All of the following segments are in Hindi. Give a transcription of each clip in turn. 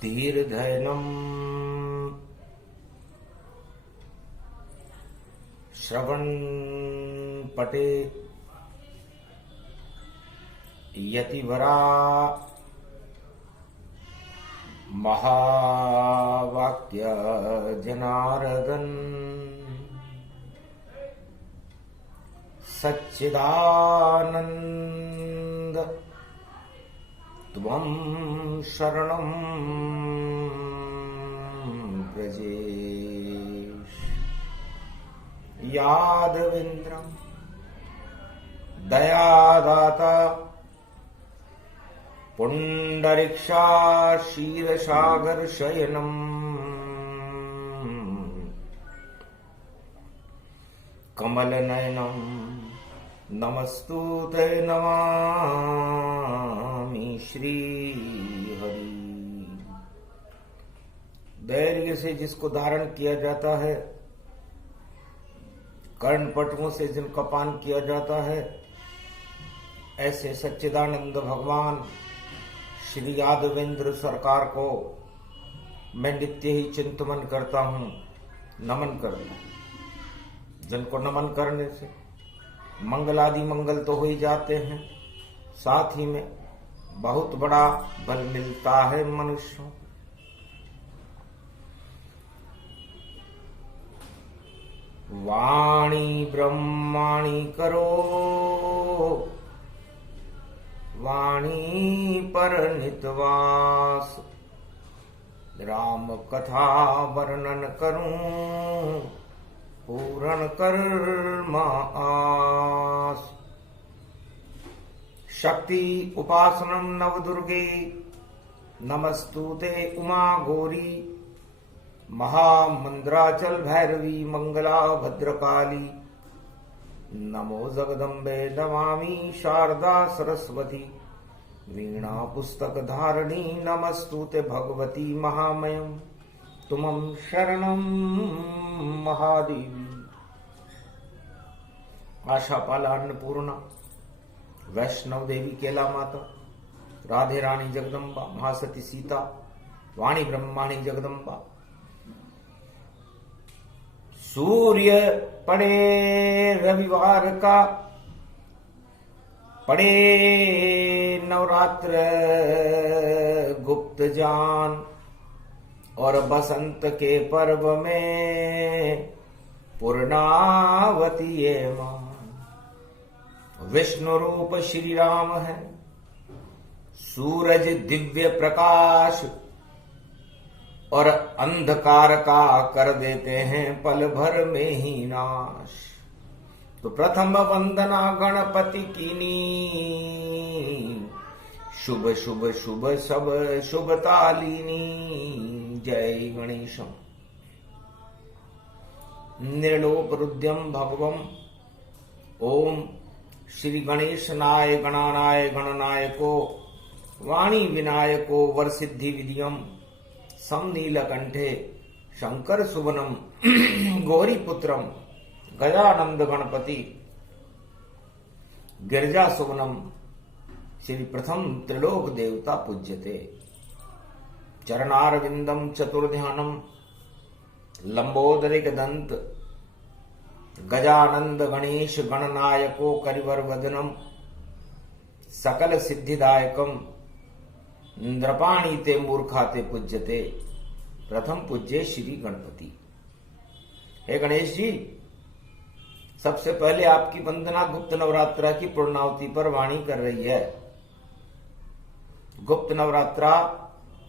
धीर्धैनम् श्रवण पटे यतिवरा महावाक्य जनार्दन सच्चिदानंद त्वं शरणं व्रजेश यादवेन्द्रं दयादाता पुंडरीक्षा क्षीरसागर शयनम् कमलनयनम् नमस्तुते नमामि श्री हरि। धैर्य से जिसको धारण किया जाता है, कर्णपटुओं से जिनका पान किया जाता है, ऐसे सच्चिदानंद भगवान श्री यादवेंद्र सरकार को मैं नित्य ही चिंतन करता हूं, नमन करता हूं। जिनको नमन करने से मंगलादि मंगल तो हो ही जाते हैं, साथ ही में बहुत बड़ा बल मिलता है मनुष्यों। वाणी ब्रह्माणी करो, वाणी पर नितवास, राम कथा वर्णन करूं पूर्ण कर्म आस। शक्ति उपासनम नवदुर्गे नमस्तुते उमा गौरी, महामंद्राचल भैरवी मंगला भद्रकाली, नमो जगदम्बे नमामि शारदा सरस्वती, वीणा पुस्तक धारणी नमस्तुते भगवती महामयम् तुमं शरणं महादेवी। आशापाला अन्नपूर्णा, वैष्णव देवी केला माता, राधे रानी जगदम्बा, महासती सीता, वाणी ब्रह्माणी जगदम्बा। सूर्य पड़े रविवार का, पड़े नवरात्र गुप्त जान, और बसंत के पर्व में पूर्णावती ये मान। विष्णु रूप श्री राम है, सूरज दिव्य प्रकाश, और अंधकार का कर देते हैं पल भर में ही नाश। तो प्रथम वंदना गणपति कीनी, शुभ शुभ शुभ सब शुभतालिनी। जय गणेशम। निर्लोप रुद्यम भगवम ओम श्री गणेशनाय गणानाय गणनायको, वाणी विनायको वरसिद्धि विधियम, समनीलकंठे शंकर सुवनम, गौरी पुत्रम गजानंद गणपति, गिरजा सुवनम, श्री प्रथम त्रिलोक देवता पूज्यते। चरणारविंदम चतुर्ध्यानम, लंबोदरिक दंत गजानंद गणेश गणनायको करिवर वदनम, सकल सिद्धिदायकम, नृपाणी ते मूर्खाते पूज्यते। प्रथम पूज्य श्री गणपति। हे गणेश जी, सबसे पहले आपकी वंदना गुप्त नवरात्रा की पूर्णावती पर वाणी कर रही है। गुप्त नवरात्रा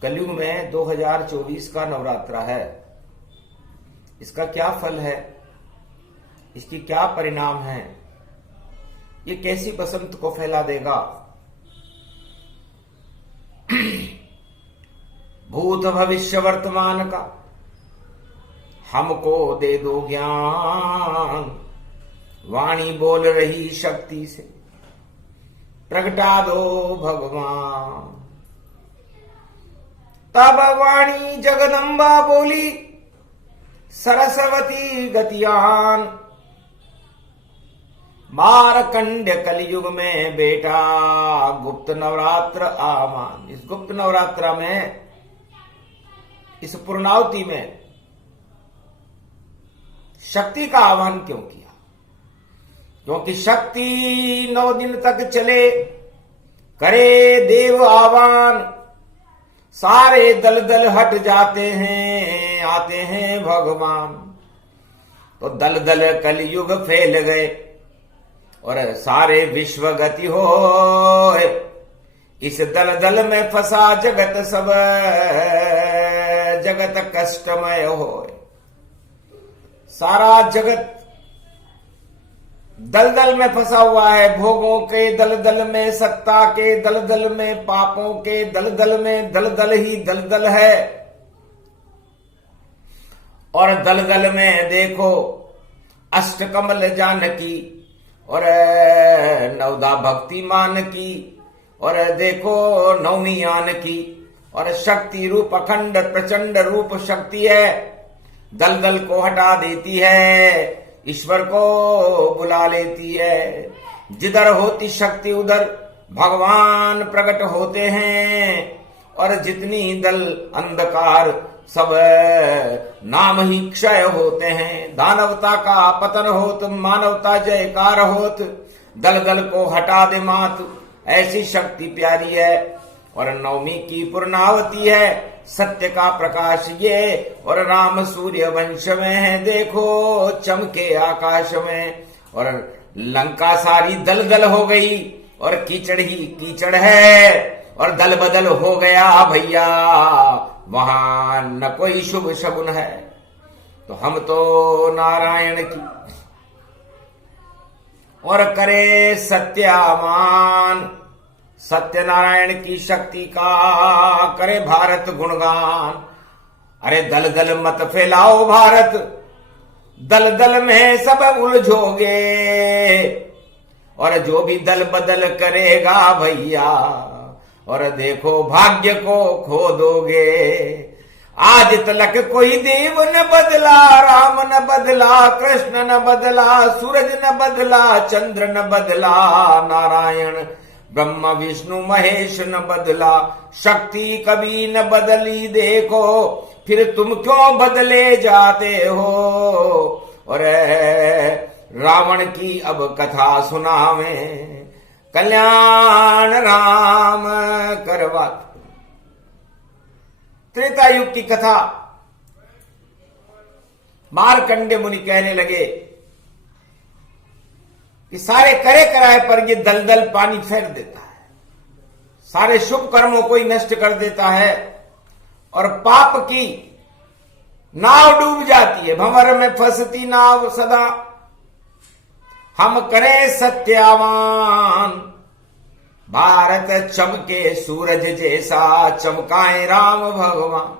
कलयुग में 2024 का नवरात्रा है। इसका क्या फल है, इसकी क्या परिणाम है, ये कैसी बसंत को फैला देगा। भूत भविष्य वर्तमान का हमको दे दो ज्ञान, वाणी बोल रही शक्ति से प्रगटा दो भगवान। तब वाणी जगदम्बा बोली सरस्वती गतियान, मारकंड्य कलयुग में बेटा गुप्त नवरात्र आमान। इस गुप्त नवरात्रा में इस पूर्णावती में शक्ति का आह्वान क्यों किया? क्योंकि शक्ति 9 दिन तक चले, करे देव आह्वान, सारे दल दल हट जाते हैं, आते हैं भगवान। तो दल दल कलयुग फैल गए और सारे विश्व गति हो, इस दल दल में फंसा जगत सब, जगत कष्टमय हो। सारा जगत दलदल में फंसा हुआ है, भोगों के दलदल में, सत्ता के दलदल में, पापों के दलदल में, दलदल ही दलदल है। और दलदल में देखो अष्टकमल जानकी और नवदा भक्ति मान की, और देखो नवमी आन की, और शक्ति रूप अखंड प्रचंड रूप शक्ति है, दलदल को हटा देती है, ईश्वर को बुला लेती है। जिधर होती शक्ति उधर भगवान प्रकट होते हैं, और जितनी दल अंधकार सब नाम ही क्षय होते हैं। दानवता का पतन होत, मानवता जयकार होत, दल दल को हटा दे मात, ऐसी शक्ति प्यारी है। और नवमी की पूर्णावती है, सत्य का प्रकाश ये, और राम सूर्य वंश में है, देखो चमके आकाश में। और लंका सारी दल दल हो गई, और कीचड़ ही कीचड़ है, और दल बदल हो गया भैया, वहां न कोई शुभ शगुन है। तो हम तो नारायण की और करे सत्यामान, सत्यनारायण की शक्ति का करे भारत गुणगान। अरे दल दल मत फैलाओ भारत, दल दल में सब उलझोगे, और जो भी दल बदल करेगा भैया, और देखो भाग्य को खो दोगे। आज तलक कोई देव न बदला, राम न बदला, कृष्ण न बदला, सूरज न बदला, चंद्र न बदला, नारायण ब्रह्मा विष्णु महेश न बदला, शक्ति कभी न बदली, देखो फिर तुम क्यों बदले जाते हो। और रावण की अब कथा सुनावे, कल्याण राम करवा। त्रेता युग की कथा, मार्कंडे मुनि कहने लगे कि सारे करे कराए पर ये दलदल पानी फेर देता है, सारे शुभ कर्मों को ही नष्ट कर देता है, और पाप की नाव डूब जाती है, भंवर में फंसती नाव सदा। हम करें सत्यावान, भारत चमके सूरज जैसा, चमकाए राम भगवान।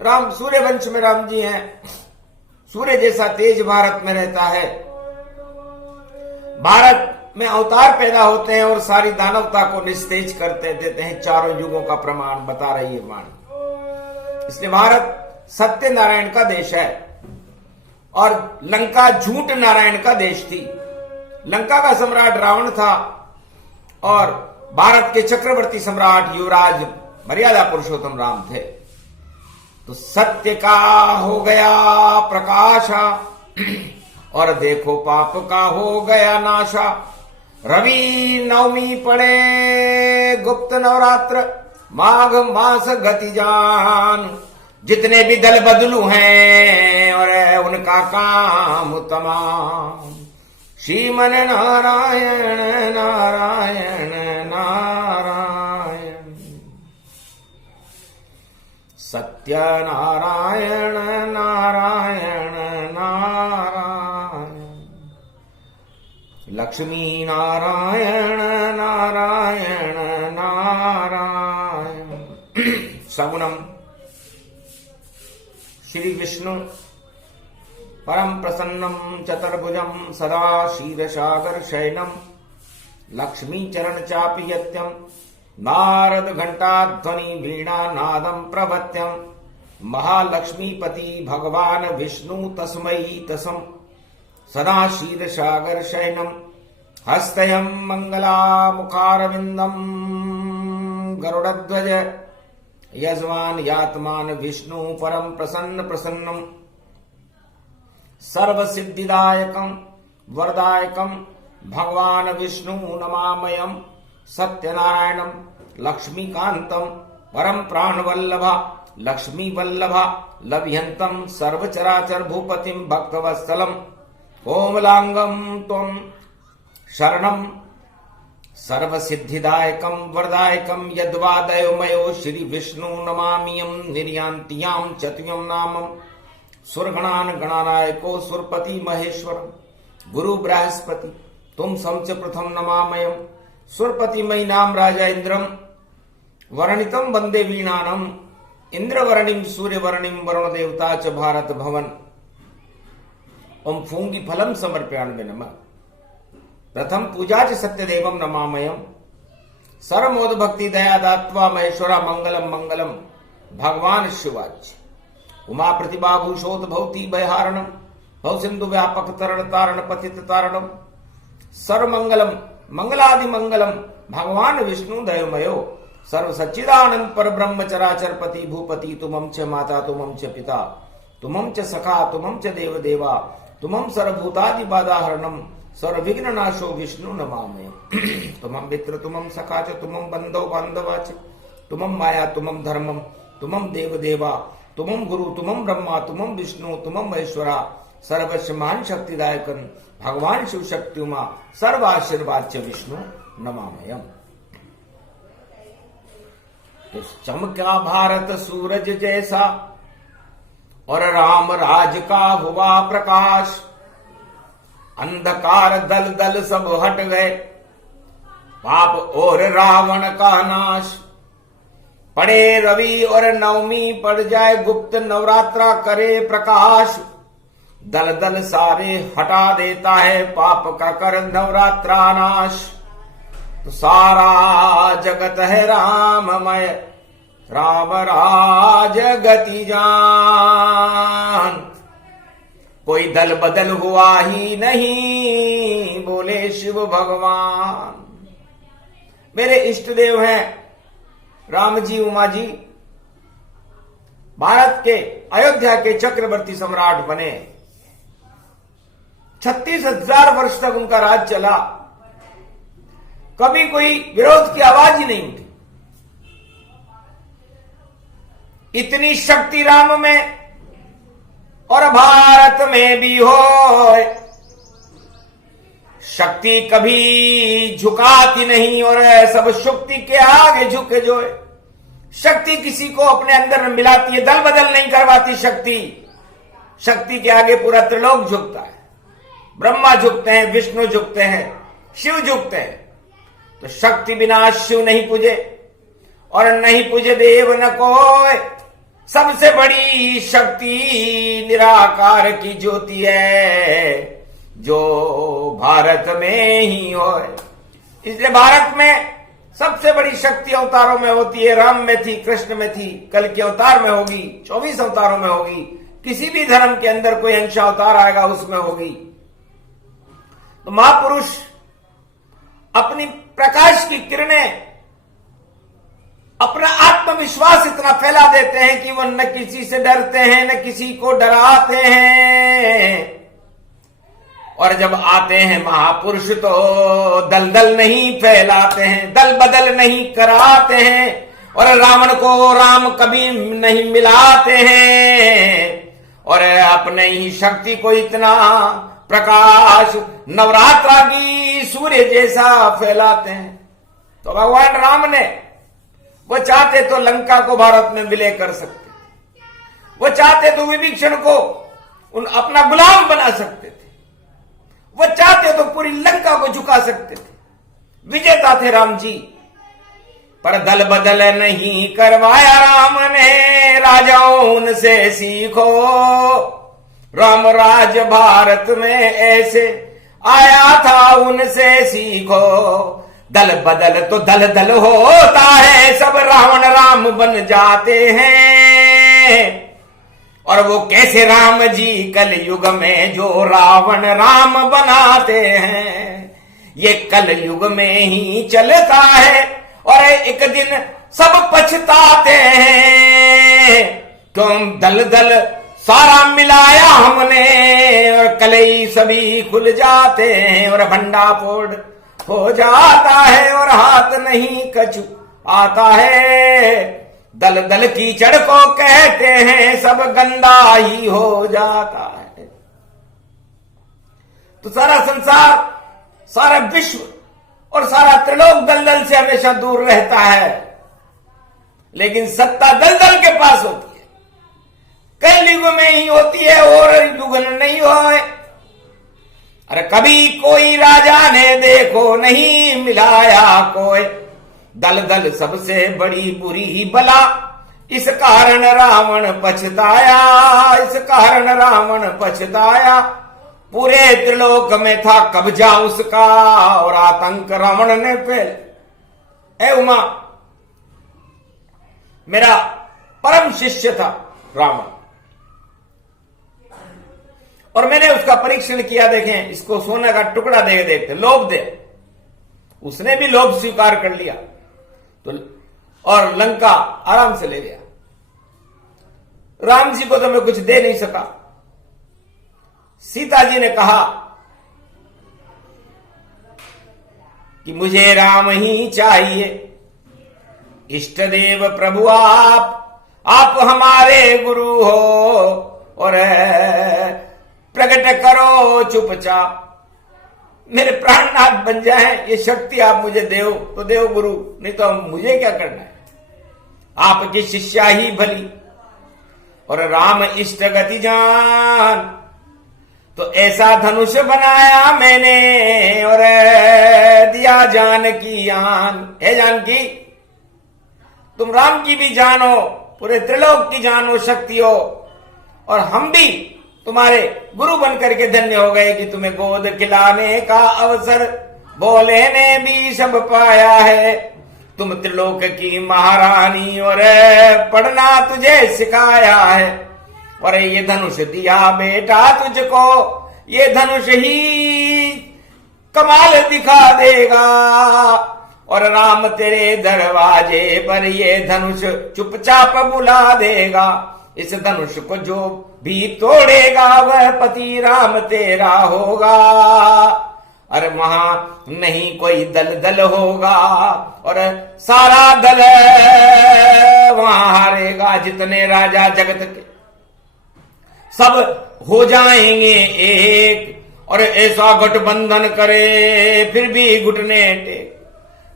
राम सूर्य वंश में राम जी हैं, सूर्य जैसा तेज भारत में रहता है। भारत में अवतार पैदा होते हैं और सारी दानवता को निस्तेज करते देते हैं, चारों युगों का प्रमाण बता रही है वाणी। इसलिए भारत सत्य नारायण का देश है, और लंका झूठ नारायण का देश थी। लंका का सम्राट रावण था, और भारत के चक्रवर्ती सम्राट युवराज मर्यादा पुरुषोत्तम राम थे। तो सत्य का हो गया प्रकाशा, और देखो पाप का हो गया नाशा। रवि नवमी पड़े, गुप्त नवरात्र, माघ मास गति जान। जितने भी दल बदलू हैं और उनका काम तमाम। श्रीमन नारायण नारायण नारायण, सत्य नारायण नारायण नारायण, लक्ष्मी नारायण नारायण नारायण। सगुणम श्री विष्णु परम प्रसन्नम चतुर्भुजम सदा क्षीरसागर शयनम, लक्ष्मी चरण चापि यत्यम, नारद घंटा ध्वनि वीणा नादम प्रभत्यम। महालक्ष्मीपति भगवान विष्णु तस्मै तसम, सदा क्षीरसागर शयनम, हस्तयं मंगला मुखारविंदम, गरुड़ध्वज यजमान यात्मान विष्णु परम प्रसन्न प्रसन्नम सर्व सिद्धिदायकम वरदायकम भगवान विष्णु नमामयम सत्यनारायणम लक्ष्मीकांतम परम प्राणवल्लभा लक्ष्मी वल्लभा लभ्यंतम सर्वचराचर भूपतिम भक्तवत्सलम कोमलांगम त्वं शरणम सर्वसिद्धिदायकम वरदायकम यद्वादयोमयो श्री विष्णु नमामियम निर्यान्तियाम चतुयम नामम सुरगणान गणानायको सुरपति महेश्वर गुरु बृहस्पति तुम समच प्रथम नमामयम सुरपति मई नाम राजा इंद्रम वर्णितम वंदे वीणानम इंद्रवर्णिम सूर्यवर्णिम वरुण देवता च भारत भवन ओम फूंगी फलम समर्पयामि नमः प्रथम पूजा च सत्यदेवम नमामयम सर्वमोद भक्ति दया दात्वा महेश्वरा मंगलम मंगलम भगवान शिवाच उमा प्रतिभा भूषोत भौति भयहारणम भव सिंधु व्यापक तरण तारण पतित तारणम सर्वमंगलम मंगलादि मंगलम भगवान विष्णु दयोमयो सर्व सच्चिदानंद पर ब्रह्म चराचर पति भूपति तुमं च माता तुमं च पिता तुमं च सखा तुमं च देव देवा तुमं सर्वभूतादि बाधाहरणम सर्वविघ्न नाशो विष्णु नमामि तुमं मित्र तुमं सखा च तुमं बंधो बांधवा च तुमं माया तुमं धर्मम तुमं देव देवा तुमं गुरु तुमं ब्रह्मा तुमं विष्णु तुमं महेश्वरा सर्वस्यमान शक्तिदायकन भगवान शिव शक्तिमा सर्व आशीर्वाद च विष्णु नमामयम। तो चमका भारत सूरज जैसा और राम राज का हुआ प्रकाश अंधकार दल दल सब हट गए पाप और रावण का नाश पड़े रवि और नवमी पड़ जाए गुप्त नवरात्रा करे प्रकाश दल दल सारे हटा देता है पाप का कर नवरात्रा नाश तो सारा जगत है राममय राम राज गति जान कोई दल बदल हुआ ही नहीं बोले शिव भगवान। मेरे इष्ट देव हैं राम जी उमा जी भारत के अयोध्या के चक्रवर्ती सम्राट बने 36,000 वर्ष तक उनका राज चला कभी कोई विरोध की आवाज ही नहीं उठी। इतनी शक्ति राम में और भारत में भी हो शक्ति कभी झुकाती नहीं और सब शक्ति के आगे झुके जो है शक्ति किसी को अपने अंदर में मिलाती है दल बदल नहीं करवाती शक्ति के आगे पूरा त्रिलोक झुकता है ब्रह्मा झुकते हैं विष्णु झुकते हैं शिव झुकते हैं तो शक्ति बिना शिव नहीं पूजे और नहीं पूजे देव न कोई सबसे बड़ी शक्ति निराकार की ज्योति है जो भारत में ही हो इसलिए भारत में सबसे बड़ी शक्ति अवतारों में होती है राम में थी कृष्ण में थी कल के अवतार में होगी 24 अवतारों में होगी किसी भी धर्म के अंदर कोई अंश अवतार आएगा उसमें होगी। तो महापुरुष अपनी प्रकाश की किरणें अपना आत्मविश्वास इतना फैला देते हैं कि वो न किसी से डरते हैं न किसी को डराते हैं और जब आते हैं महापुरुष तो दलदल नहीं फैलाते हैं दल बदल नहीं कराते हैं और रावण को राम कभी नहीं मिलाते हैं और अपने ही शक्ति को इतना प्रकाश नवरात्रा की सूर्य जैसा फैलाते हैं। तो भगवान राम ने वो चाहते तो लंका को भारत में विलय कर सकते वो चाहते तो विभीषण को अपना गुलाम बना सकते थे वो चाहते तो पूरी लंका को झुका सकते थे विजेता थे राम जी पर दल बदल नहीं करवाया राम ने राजाओं से सीखो राम राज भारत में ऐसे आया था उनसे सीखो दल बदल तो दल दल होता है सब रावण राम बन जाते हैं और वो कैसे राम जी कल युग में जो रावण राम बनाते हैं ये कल युग में ही चलता है और एक दिन सब पछताते हैं, क्यों दल दल सारा मिलाया हमने, और कलई सभी खुल जाते हैं, और भंडा फोड़ हो जाता है, और हाथ नहीं कछु आता है। दल दल कीचड़ को कहते हैं, सब गंदा ही हो जाता है। तो सारा संसार, सारा विश्व और सारा त्रिलोक दलदल से हमेशा दूर रहता है, लेकिन सत्ता दलदल के पास होती है, कलयुग में ही होती है, और युग नहीं होए। अरे कभी कोई राजा ने देखो नहीं मिलाया कोई, दल दल सबसे बड़ी बुरी ही बला, इस कारण रावण पछताया, इस कारण रावण पछताया। पूरे त्रिलोक में था कब्जा उसका, और आतंक रावण ने फैल। ए उमा, मेरा परम शिष्य था रावण, और मैंने उसका परीक्षण किया। देखें, इसको सोने का टुकड़ा दे देखते, लोभ दे, उसने भी लोभ स्वीकार कर लिया, तो और लंका आराम से ले गया। राम जी को तो मैं कुछ दे नहीं सका। सीता जी ने कहा कि मुझे राम ही चाहिए, इष्ट देव प्रभु आप हमारे गुरु हो, और प्रकट करो चुपचाप, मेरे प्राणनाथ बन जाए, ये शक्ति आप मुझे देव तो देव गुरु, नहीं तो मुझे क्या करना है, आपकी शिष्या ही भली। और राम इष्ट गति जान, तो ऐसा धनुष बनाया मैंने, और दिया जानकी आन। हे जानकी, तुम राम की भी जानो, पूरे त्रिलोक की जानो शक्ति हो, और हम भी तुम्हारे गुरु बनकर के धन्य हो गए कि तुम्हें गोद खिलाने का अवसर भोले ने भी सब पाया है। तुम त्रिलोक की महारानी, और पढ़ना तुझे सिखाया है, और ये धनुष दिया बेटा तुझको, ये धनुष ही कमाल दिखा देगा, और राम तेरे दरवाजे पर ये धनुष चुपचाप बुला देगा। इस धनुष को जो भी तोड़ेगा वह पति राम तेरा होगा, अरे वहां नहीं कोई दल दल होगा, और सारा दल वहां हारेगा। जितने राजा जगत के सब हो जाएंगे एक, और ऐसा गठबंधन करे फिर भी घुटने टेक।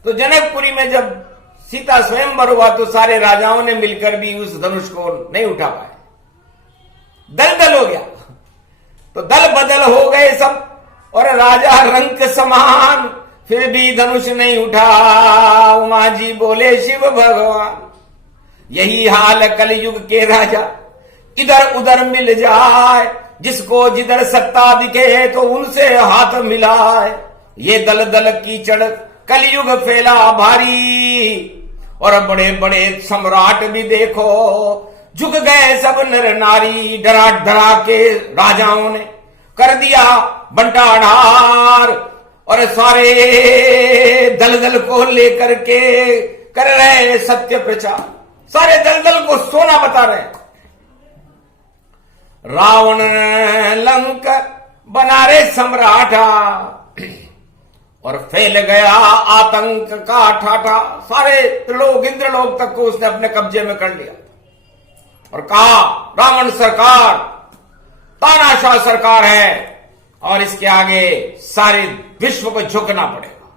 तो जनकपुरी में जब सीता स्वयंवर हुआ तो सारे राजाओं ने मिलकर भी उस धनुष को नहीं उठा पाए, दल दल हो गया। तो दल बदल हो गए सब, और राजा रंक समान, फिर भी धनुष नहीं उठा। उमा जी बोले शिव भगवान, यही हाल कलयुग के राजा, इधर उधर मिल जाए, जिसको जिधर सत्ता दिखे तो उनसे हाथ मिलाए। ये दल दल कीचड़ कलयुग फैला भारी, और बड़े बड़े सम्राट भी देखो झुक गए सब नर नारी। डरा डरा के राजाओं ने कर दिया बंटाढार, और सारे दल दल को लेकर के कर रहे सत्य प्रचार। सारे दल दल को सोना बता रहे। रावण लंक बना रे सम्राटा, और फैल गया आतंक का ठाठा। सारे त्रिलोक इंद्रलोक तक को उसने अपने कब्जे में कर लिया, और कहा रावण सरकार तानाशाह सरकार है, और इसके आगे सारे विश्व को झुकना पड़ेगा।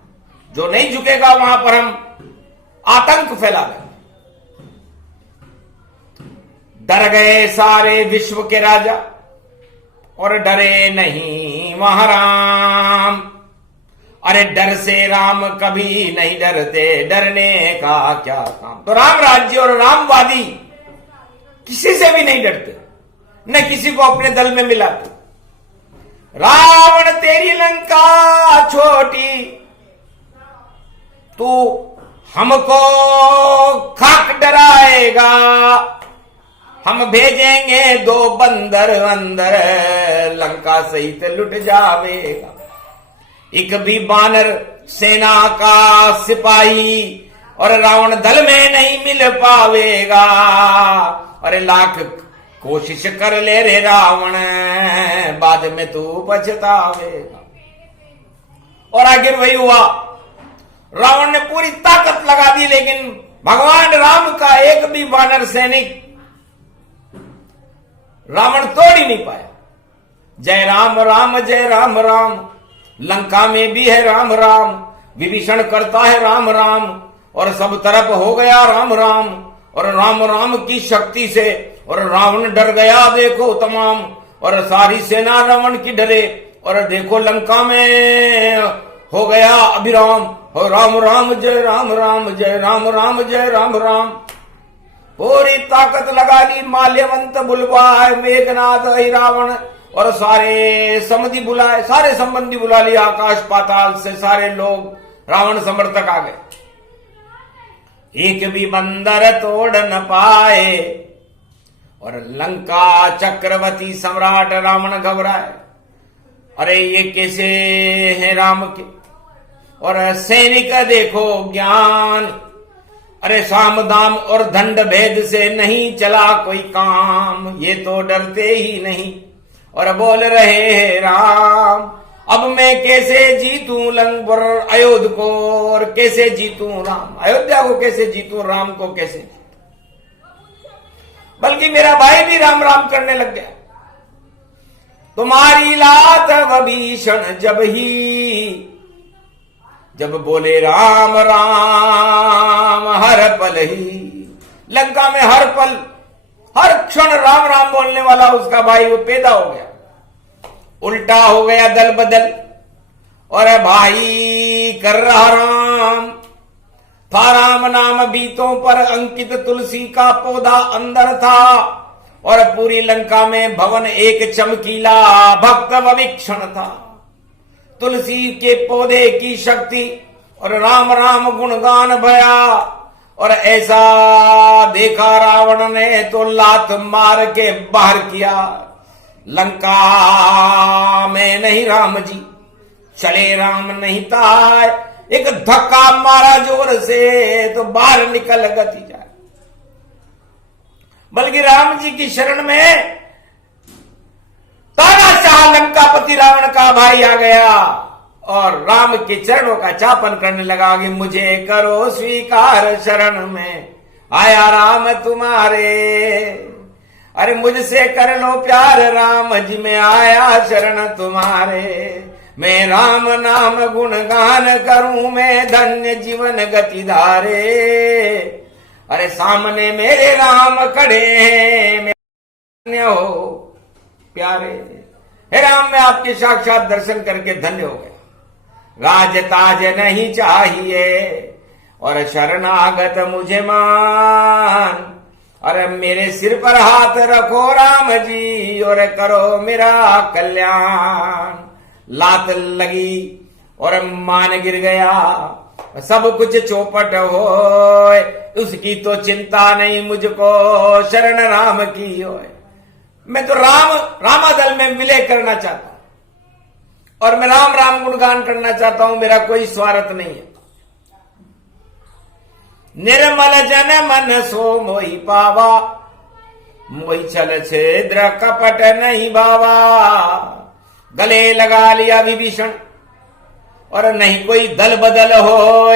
जो नहीं झुकेगा वहां पर हम आतंक फैला देंगे। डर गए सारे विश्व के राजा, और डरे नहीं महाराम। अरे डर से राम कभी नहीं डरते, डरने का क्या काम। तो राम राज्य और रामवादी किसी से भी नहीं डरते, न किसी को अपने दल में मिलाते। रावण तेरी लंका छोटी, तू हमको खाक डराएगा। हम भेजेंगे 2 बंदर अंदर, लंका सहित लुट जावेगा। एक भी बानर सेना का सिपाही, और रावण दल में नहीं मिल पावेगा। अरे लाख कोशिश कर ले रे रावण, बाद में तू पछतावेगा। और आखिर वही हुआ, रावण ने पूरी ताकत लगा दी, लेकिन भगवान राम का एक भी वानर सैनिक रावण तोड़ ही नहीं पाया। जय राम राम जय राम राम, लंका में भी है राम राम, विभीषण करता है राम राम, और सब तरफ हो गया राम राम। और राम राम की शक्ति से और रावण डर गया देखो तमाम, और सारी सेना रावण की डरे, और देखो लंका में हो गया अभिराम। हो राम राम जय राम राम, जय राम राम जय राम राम। पूरी ताकत लगा ली, माल्यवंत बुलवाए, मेघनाथ रावण, और सारे समधि बुलाए, सारे संबंधी बुला लिया, आकाश पाताल से सारे लोग रावण समर्थक आ गए। एक भी बंदर तोड़ न पाए, और लंका चक्रवर्ती सम्राट रावण घबराए। अरे ये कैसे हैं राम के, और सैनिक देखो ज्ञान, अरे साम दाम और दंड भेद से नहीं चला कोई काम, ये तो डरते ही नहीं और बोल रहे हैं राम। अब मैं कैसे जीतूं लंक और अयोध्या को, और कैसे जीतूं राम, अयोध्या को कैसे जीतूं, राम को कैसे जीतूं। बल्कि मेरा भाई भी राम राम करने लग गया। तुम्हारी लात विभीषण जब बोले राम राम हर पल ही, लंका में हर पल हर क्षण राम राम बोलने वाला उसका भाई वो पैदा हो गया। उल्टा हो गया दल बदल, और भाई कर रहा राम था। राम नाम बीतों पर अंकित तुलसी का पौधा अंदर था, और पूरी लंका में भवन एक चमकीला भक्त विभीषण था। तुलसी के पौधे की शक्ति और राम राम गुणगान भया, और ऐसा देखा रावण ने तो लात मार के बाहर किया। लंका में नहीं राम जी चले, राम नहीं था, एक धक्का मारा जोर से तो बाहर निकल गति जाए। बल्कि राम जी की शरण में तानाशाह लंकापति रावण का भाई आ गया, और राम के चरणों का चापन करने लगा कि मुझे करो स्वीकार, शरण में आया राम तुम्हारे। अरे मुझसे कर लो प्यार राम जी, मैं आया शरण तुम्हारे। मैं राम नाम गुणगान करूं, मैं धन्य जीवन गति धारे। अरे सामने मेरे राम खड़े हैं, मैं हो प्यारे। हे राम, मैं आपके साक्षात दर्शन करके धन्य हो गया। राज ताज नहीं चाहिए, और शरणागत मुझे मान। अरे मेरे सिर पर हाथ रखो राम जी, और करो मेरा कल्याण। लात लगी और मान गिर गया, सब कुछ चौपट हो, उसकी तो चिंता नहीं मुझको, शरण राम की हो। मैं तो रामादल में विलय करना चाहता हूं, और मैं राम राम गुणगान करना चाहता हूं, मेरा कोई स्वार्थ नहीं है। निर्मल जन मन सो मोहि पावा, मोहि छल छेद्र कपट नहीं बावा। गले लगा लिया विभीषण, और नहीं कोई दल बदल हो,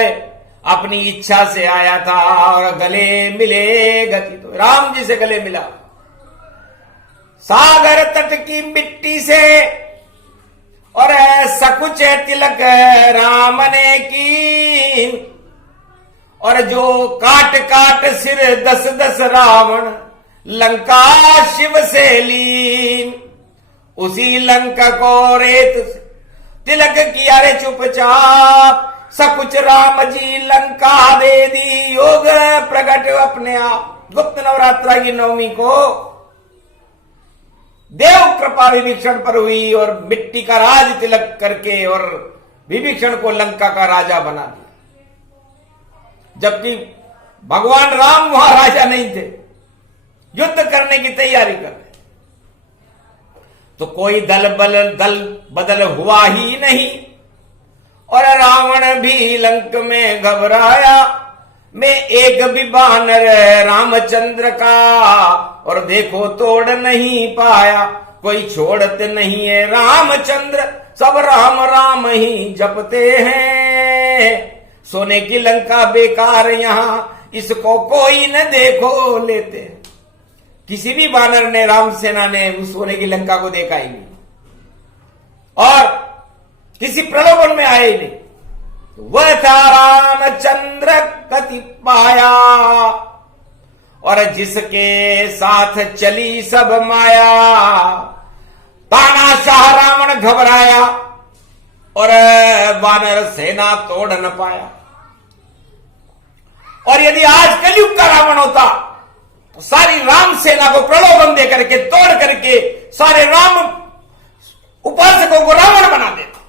अपनी इच्छा से आया था, और गले मिले गति तो राम जी से गले मिला। सागर तट की मिट्टी से और सकुच तिलक राम ने की, और जो काट काट सिर 10-10 रावण लंका शिव से लीन। उसी लंका को रेत तिलक किया रे चुपचाप, सकुच राम जी लंका दे दी योग प्रकट अपने आप। गुप्त नवरात्रा की नवमी को देव कृपा विभीषण पर हुई, और मिट्टी का राज तिलक करके और विभीषण को लंका का राजा बना दिया। जबकि भगवान राम वहां राजा नहीं थे, युद्ध करने की तैयारी कर रहे, तो कोई दल बदल हुआ ही नहीं। और रावण भी लंक में घबराया, मैं एक भी बानर रामचंद्र का, और देखो तोड़ नहीं पाया, कोई छोड़ते नहीं है रामचंद्र, सब राम राम ही जपते हैं। सोने की लंका बेकार यहां, इसको कोई न देखो लेते। किसी भी वानर ने, राम सेना ने उस सोने की लंका को देखा ही नहीं और किसी प्रलोभन में आए ही नहीं। वह था रामचंद्र कति पाया, और जिसके साथ चली सब माया, तानाशाह रावण घबराया और वानर सेना तोड़ न पाया। और यदि आज कलयुग का रावण होता तो सारी राम सेना को प्रलोभन देकर के, तोड़ करके सारे राम उपासकों को रावण बना देता।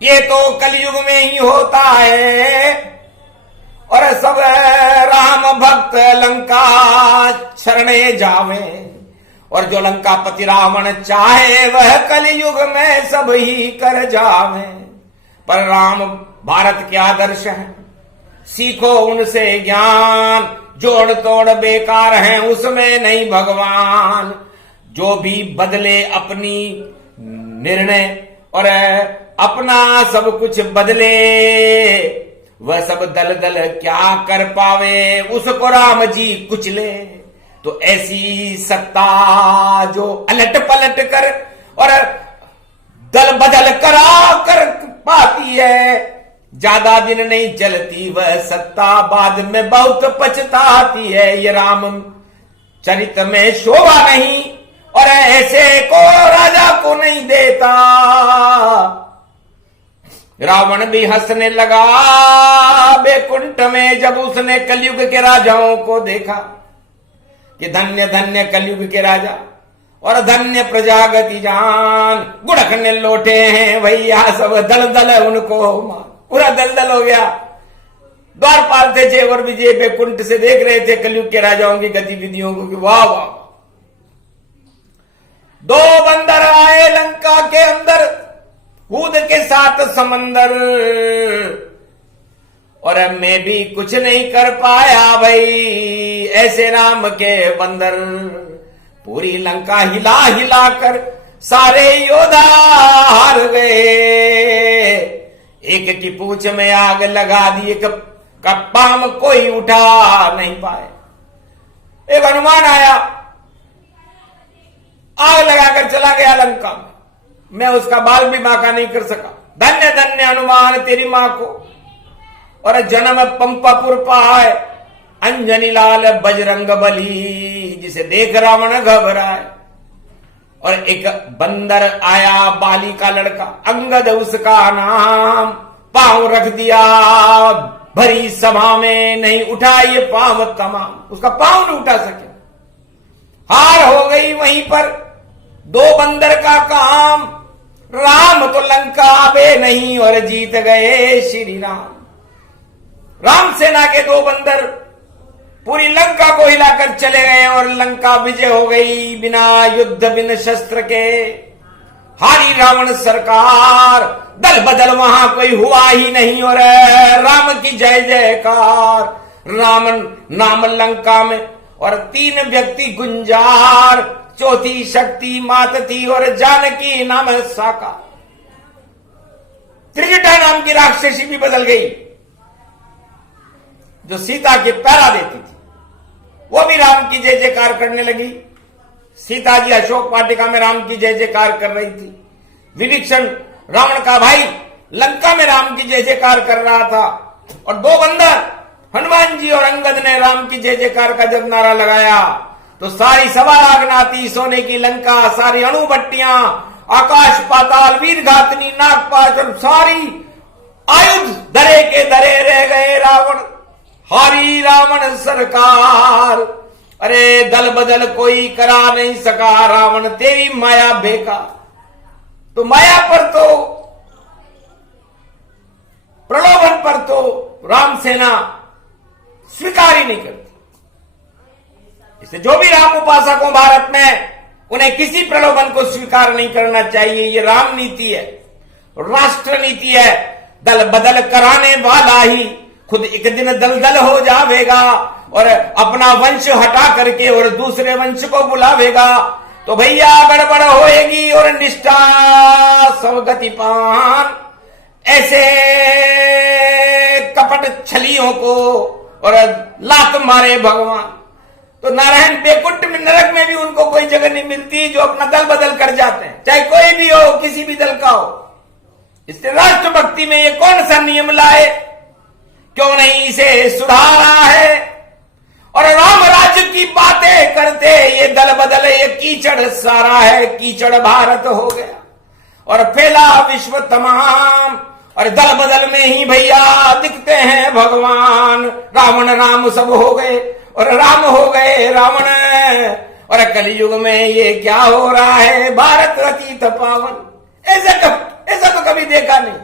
ये तो कलयुग में ही होता है। और सब राम भक्त लंका शरणे जावे, और जो लंकापति रावण चाहे वह कलयुग में सब ही कर जावे। पर राम भारत के आदर्श हैं, सीखो उनसे ज्ञान, जोड़ तोड़ बेकार हैं उसमें नहीं भगवान। जो भी बदले अपनी निर्णय और अपना सब कुछ बदले, वह सब दल दल क्या कर पावे, उसको राम जी कुचले। तो ऐसी सत्ता जो अलट पलट कर और दल बदल करा कर पाती है, ज्यादा दिन नहीं चलती वह सत्ता, बाद में बहुत पछताती है। ये राम चरित में शोभा नहीं, और ऐसे को राजा को नहीं देता। रावण भी हंसने लगा बैकुंठ में जब उसने कलयुग के राजाओं को देखा, कि धन्य धन्य कलयुग के राजा और धन्य प्रजागति जान। गुड़कने लौटे हैं भैया सब, दल दल उनको पूरा दल दल हो गया। द्वारपाल थे जेवर विजय बैकुंठ से देख रहे थे कलयुग के राजाओं की गतिविधियों को, कि वाह वाह। दो बंदर आए लंका के अंदर, कूद के साथ समंदर, और मैं भी कुछ नहीं कर पाया भाई, ऐसे राम के बंदर। पूरी लंका हिला हिला कर सारे योद्धा हार गए। एक की पूंछ में आग लगा दी, एक का पाम कोई उठा नहीं पाए। एक हनुमान आया, आग लगाकर चला गया लंका में, मैं उसका बाल भी बांका नहीं कर सका। धन्य धन्य हनुमान तेरी मां को, और जन्म पंपापुर पाए, अंजनी लाल बजरंग बली, जिसे देख रावण घबराए। और एक बंदर आया बाली का लड़का, अंगद उसका नाम, पांव रख दिया भरी सभा में, नहीं उठा ये पांव तमाम, उसका पांव नहीं उठा सके। हार हो गई वहीं पर, दो बंदर का काम। राम तो लंका आवे नहीं और जीत गए श्री राम। राम सेना के दो बंदर पूरी लंका को हिलाकर चले गए और लंका विजय हो गई बिना युद्ध बिन शस्त्र के। हारी रावण सरकार, दल बदल वहां कोई हुआ ही नहीं, और राम की जय जयकार। राम नाम लंका में, और 3 व्यक्ति गुंजार, चौथी शक्ति मात थी, और जानकी नाम साका। त्रिजटा नाम की राक्षसी भी बदल गई, जो सीता के पहरा देती थी, वो भी राम की जय जयकार करने लगी। सीता जी अशोक वाटिका में राम की जय जयकार कर रही थी। विभीषण रावण का भाई लंका में राम की जय जयकार कर रहा था, और 2 बंदर हनुमान जी और अंगद ने राम की जय जयकार का जब नारा लगाया तो सारी सवा नागनाती, सोने की लंका, सारी अणुभट्टियां, आकाश पाताल, वीर घातनी, नागपाश और सारी आयुध धरे के धरे रह गए। रावण हारी रावण सरकार, अरे दल बदल कोई करा नहीं सका। रावण तेरी माया बेकार, तो माया पर तो, प्रलोभन पर तो राम सेना स्वीकार ही नहीं करती। इसलिए जो भी राम उपासक हो भारत में, उन्हें किसी प्रलोभन को स्वीकार नहीं करना चाहिए। ये राम नीति है, राष्ट्र नीति है। दल बदल कराने वाला ही खुद एक दिन दलदल हो जावेगा और अपना वंश हटा करके और दूसरे वंश को बुलावेगा, तो भैया गड़बड़ होएगी और निष्ठा सवगति पान। ऐसे कपट छलियों को और लात मारे भगवान, तो नारायण बेकुंठ में नरक में भी उनको कोई जगह नहीं मिलती जो अपना दल बदल कर जाते हैं, चाहे कोई भी हो, किसी भी दल का हो। इससे राष्ट्र भक्ति में ये कौन सा नियम लाए, क्यों नहीं इसे सुधारा है। और राम राज्य की बातें करते ये दल बदल, ये कीचड़ सारा है, कीचड़ भारत हो गया और फैला विश्व तमाम। और दल बदल में ही भैया दिखते हैं भगवान, रावण राम सब हो गए और राम हो गए रावण। और कलयुग में ये क्या हो रहा है, भारत अतीत पावन। ऐसा तो कभी देखा नहीं।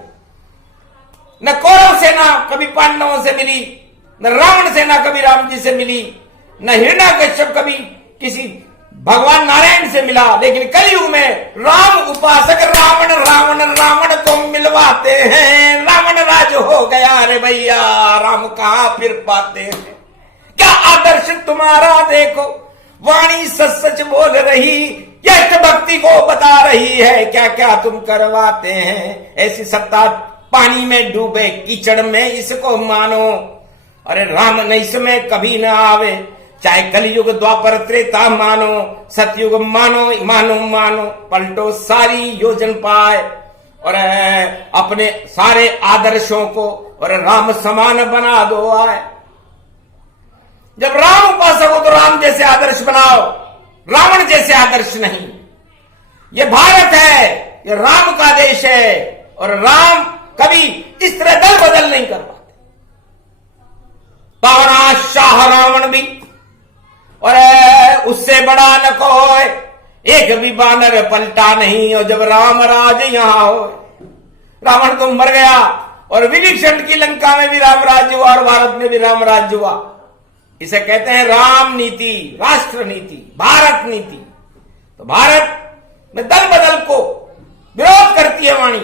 न कौरव सेना कभी पांडवों से मिली, न रावण सेना कभी राम जी से मिली, न हिरण्यकश्यप कभी किसी भगवान नारायण से मिला। लेकिन कलयुग में राम उपासक रावण को मिलवाते हैं। रावण राज हो गया रे भैया, राम कहां फिर पाते हैं। क्या आदर्श तुम्हारा देखो, वाणी सच सच बोल रही, यष्ट भक्ति को बता रही है, क्या क्या तुम करवाते हैं। ऐसी सत्ता पानी में डूबे कीचड़ में इसको मानो। अरे राम न इसमें कभी न आवे, चाहे कलयुग द्वापर त्रेता मानो, सतयुग मानो मानो मानो, पलटो सारी योजन पाए और अपने सारे आदर्शों को और राम समान बना दो आए। जब राम उपासक हो तो राम जैसे आदर्श बनाओ, रावण जैसे आदर्श नहीं। ये भारत है, ये राम का देश है और राम कभी इस तरह दल बदल नहीं कर पाते। पावना शाह रावण भी और उससे बड़ा न कोई, एक भी बानर पलटा नहीं। और जब राम राज यहां हो, रावण तो मर गया और विभीषण की लंका में भी राम राज्य हुआ और भारत में भी राम राज्य हुआ। इसे कहते हैं राम नीति, राष्ट्र नीति, भारत नीति। तो भारत में दल बदल को विरोध करती है वाणी,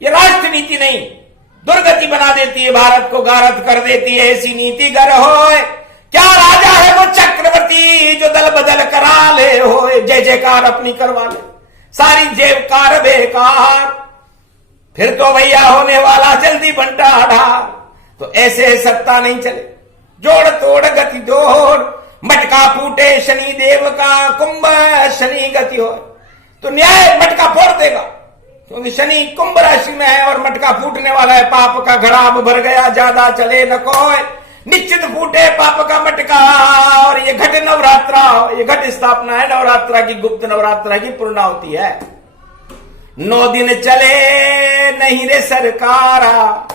ये राष्ट्र नीति नहीं, दुर्गति बना देती है, भारत को गारत कर देती है। ऐसी नीति गर हो, क्या राजा है वो चक्रवर्ती जो दल बदल करा ले हो, जय जयकार अपनी करवा ले, सारी जयकार बेकार। फिर तो भैया होने वाला जल्दी बंटा ढाल। तो ऐसे सत्ता नहीं चले, जोड़ तोड़ गति जोड़, मटका फूटे शनि देव का, कुंभ शनि गति हो तो न्याय मटका फोड़ देगा, क्योंकि शनि कुंभ राशि में है और मटका फूटने वाला है। पाप का घड़ा अब भर गया, ज्यादा चले न कोई, निश्चित फूटे पाप का मटका। और ये घट नवरात्रा, ये घट स्थापना है नवरात्रा की, गुप्त नवरात्रा की पूर्णाहुति है। 9 दिन चले नहीं रे सरकारा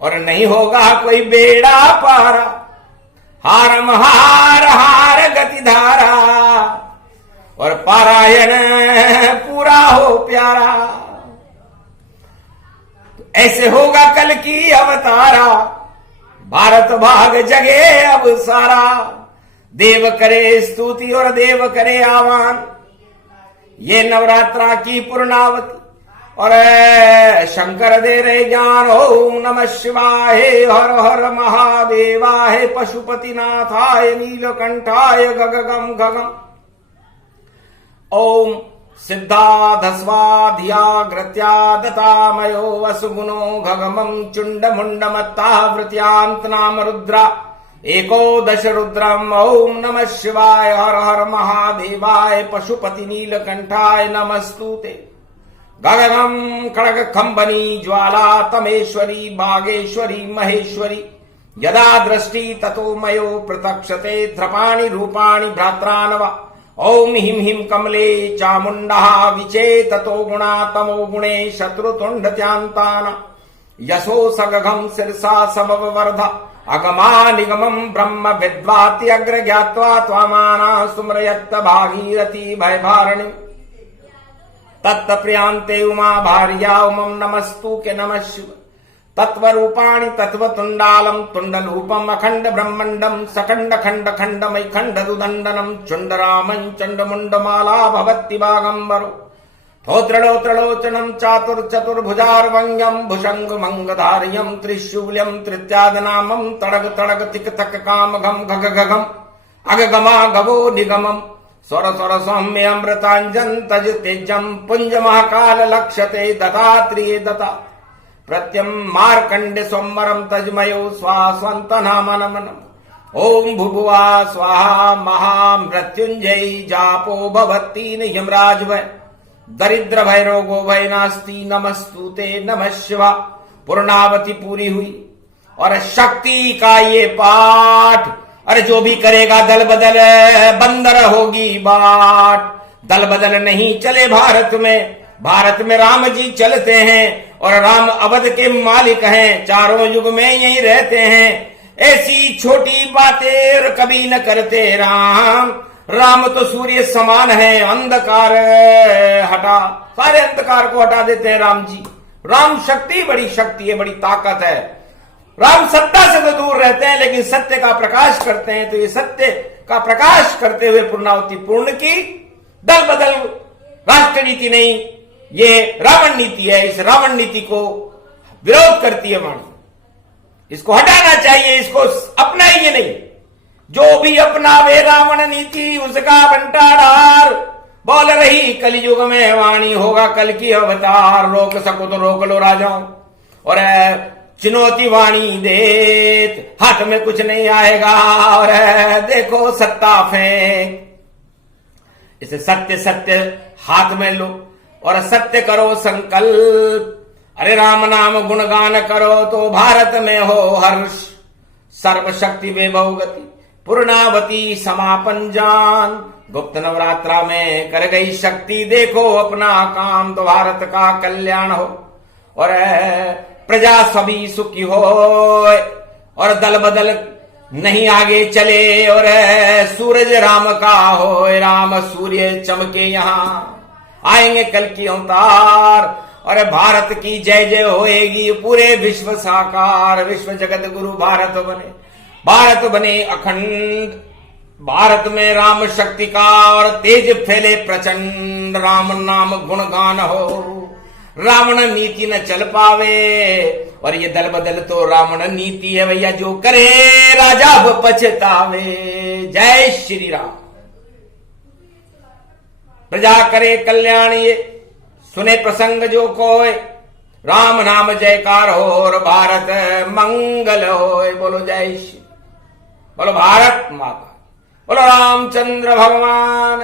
और नहीं होगा कोई बेड़ा पारा। हारम हार हार गति धारा और पारायण पूरा हो प्यारा। ऐसे होगा कल की अवतारा, भारत भाग जगे अब सारा। देव करे स्तुति और देव करे आह्वान, ये नवरात्रा की पूर्णावती। और शंकर दे रहे ज्ञान, ओम नमः शिवाय, हर हर महादेवाय, पशुपतिनाथाय, नीलकंठाय, गगगम गगम। ओम सिद्धाधस्वाधियाग्रत्या दतामयो वसुगुणो गगमं चुंडमुंडमत्तावृत्यांत नाम रुद्रा एकोदश रुद्रम। ओम नमः शिवाय, हर हर महादेवाय, पशुपति नीलकंठाय नमस्तुते। गगनम खड़ग खंबनी ज्वाला तमेश्वरी बागेश्वरी महेश्वरी, यदा दृष्टि ततो मयो प्रतक्षते ध्रपाणि रूपाणि भ्रात्रानवा। ओम हिम हिम कमले चामुंडा विचेततो गुणा तमो गुणे शत्रुतुंडत्यांतान। यशो सगघम शिरसा समवर्ध अगमा निगमं ब्रह्म विद्वाति अग्र ज्ञात्वा त्वामाना सुम्रयत्त भागीरथी भयभारिणी। तत्प्रियांते उमा भार्या उमं नमस्तु के नमः शिव। तत्वरूपाणि तत्वतुंडालम तुंडलूपम अखंड ब्रह्मंडम सखंड खंड खंडमय खंडदुदंडनम चुंडरामं चंडमुंडमाला भवति बागंबरो। औत्रलोत्रलोचनम चातुर्चतुर्भुजार्वंग्यम भुषंगमंगधार्यम त्रिशूल्यम त्रित्यादनामम तड़ग तड़ग तिक तक काम घम घग घगम अगगमा गवो निगमम स्वर स्वर सौम्य अमृतांजन तज तेजम पुंज महाकाल लक्ष्यते दत्तात्रेय दत्ता प्रत्यम मार्कंड सोमरम तजमयो स्वास्वंत नामनमनम ओम भुभुआ स्वाहा महामृत्युंजय जापो भवतीन यमराज भय दरिद्र भय रोगो भय नास्ति नमस्तुते नमः शिवा। पूर्णावती पूरी हुई और शक्ति का ये पाठ, अरे जो भी करेगा दल बदल बंदर होगी बाट। दल बदल नहीं चले भारत में राम जी चलते हैं और राम अवध के मालिक हैं, चारों युग में यही रहते हैं। ऐसी छोटी बातें कभी न करते राम तो सूर्य समान है, अंधकार हटा, सारे अंधकार को हटा देते हैं राम जी। राम शक्ति बड़ी शक्ति है, बड़ी ताकत है। राम सत्ता से तो दूर रहते हैं लेकिन सत्य का प्रकाश करते हैं। तो ये सत्य का प्रकाश करते हुए पूर्णावती पूर्ण की। दल बदल राष्ट्र नीति नहीं, ये रावण नीति है। इस रावण नीति को विरोध करती है वाणी, इसको हटाना चाहिए, इसको अपनाइए नहीं। जो भी अपनावे रावण नीति उसका बंटाधार। बोल रही कलयुग में वाणी होगा कल की अवतार। रोक सको तो रोक लो राजाओं, और चुनौती वाणी देत हाथ में कुछ नहीं आएगा। और देखो सत्ता फेंक, इसे सत्य सत्य हाथ में लो और सत्य करो संकल्प। अरे राम नाम गुणगान करो तो भारत में हो हर्ष। सर्वशक्ति वैभव गति पूर्णावती समापन जान। गुप्त नवरात्रा में कर गई शक्ति, देखो अपना काम तो भारत का कल्याण हो और प्रजा सभी सुखी हो और दल बदल नहीं आगे चले और सूरज राम का हो। राम सूर्य चमके यहाँ आएंगे कल की अवतार और भारत की जय जय होएगी। पूरे विश्व साकार, विश्व जगत गुरु भारत बने अखंड। भारत में राम शक्ति का और तेज फैले प्रचंड। राम नाम गुणगान हो, रावण नीति न चल पावे। और ये दल बदल तो रावण नीति है भैया, जो करे राजा पछतावे। जय श्री राम। प्रजा करे कल्याण ये सुने प्रसंग जो कोय। राम नाम जयकार हो और भारत मंगल हो। बोलो जय श्री, बोलो भारत माता, बोलो रामचंद्र भगवान,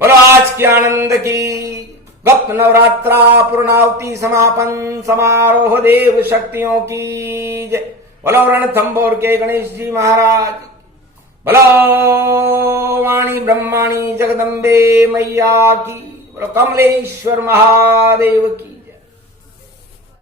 बोलो आज की आनंद की। गुप्त नवरात्रा पूर्णावती समापन समारोह देव शक्तियों की जय। बोलो रणथंभौर के गणेश जी महाराज, बोलो वाणी ब्रह्माणी जगदम्बे मैया की, बोलो कमलेश्वर महादेव की।